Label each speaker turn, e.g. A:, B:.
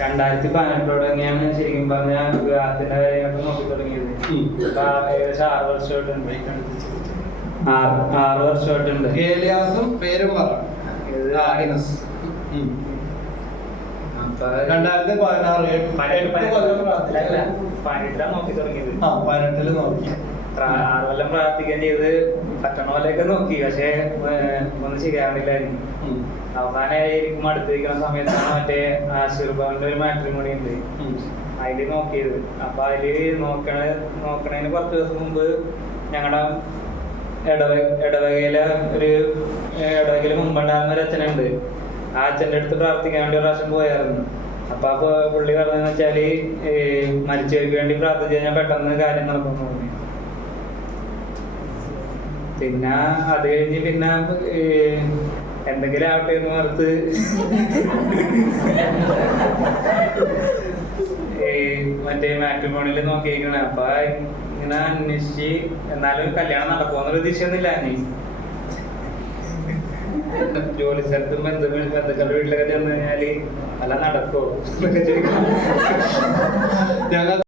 A: രണ്ടായിരത്തി പതിനെട്ടോടെ തന്നെയാണ് ശരിക്കും പറഞ്ഞാൽ വിവാഹത്തിന്റെ കാര്യങ്ങളൊക്കെ നോക്കി തുടങ്ങിയത്? ഏകദേശം ആറ് വർഷമായിട്ടുണ്ട്. ആറ് ആറ് വർഷമായിട്ടുണ്ട്.
B: ഏലിയാസും പേരും പറ. രണ്ടായിരത്തി പതിനാറ്
A: പതിനെട്ട് നോക്കി തുടങ്ങിയത്.
B: ആ പതിനെട്ടിൽ നോക്കി.
A: പ്രാ- ആറ് കൊല്ലം പ്രാർത്ഥിക്കുകയും ചെയ്ത് പറ്റണ പോലെയൊക്കെ നോക്കി. പക്ഷെ ഒന്നും ശരിയാവണില്ലായിരുന്നു
B: ഉം.
A: അവസാനമായിരിക്കും അടുത്തിരിക്കുന്ന സമയത്താണ് മറ്റേ ആശീർവാദിന്റെ ഒരു മാട്രിമോണി ഉണ്ട്. അതിൽ നോക്കിയത്. അപ്പൊ അതിൽ നോക്കണ നോക്കണതിന് കുറച്ച് ദിവസം മുമ്പ് ഞങ്ങളുടെ ഇടവ ഇടവകയിലെ ഒരു ഇടവകയിൽ മുമ്പുണ്ടായിരുന്ന ഒരു അച്ഛനുണ്ട് ആ അച്ഛന്റെ അടുത്ത് പ്രാർത്ഥിക്കാൻ വേണ്ടി ഒരു പ്രാവശ്യം പോയായിരുന്നു. അപ്പൊ ആ പുള്ളി പറഞ്ഞതെന്ന് വെച്ചാൽ മരിച്ചവർക്ക് വേണ്ടി പ്രാർത്ഥിച്ചു കഴിഞ്ഞാൽ പെട്ടെന്ന് കാര്യം നടക്കുന്നു പിന്നെ അത് കഴിഞ്ഞ് പിന്നെ എന്തെങ്കിലും ആവട്ടെ എന്ന് ഓർത്ത് മറ്റേ മാട്രിമോണിയിൽ നോക്കിയിരിക്കണ. അപ്പൊ ഇങ്ങനെ അന്വേഷിച്ച് എന്നാലും കല്യാണം നടക്കുമെന്ന് പ്രതീക്ഷയൊന്നുമില്ല നീ ജോലി സ്ഥലത്തും ബന്ധു ബന്ധുക്കളുടെ വീട്ടിലൊക്കെ ചെന്ന് കഴിഞ്ഞാൽ അല്ല നടക്കോ എന്നൊക്കെ ചോദിക്കാം.
B: ഞങ്ങൾ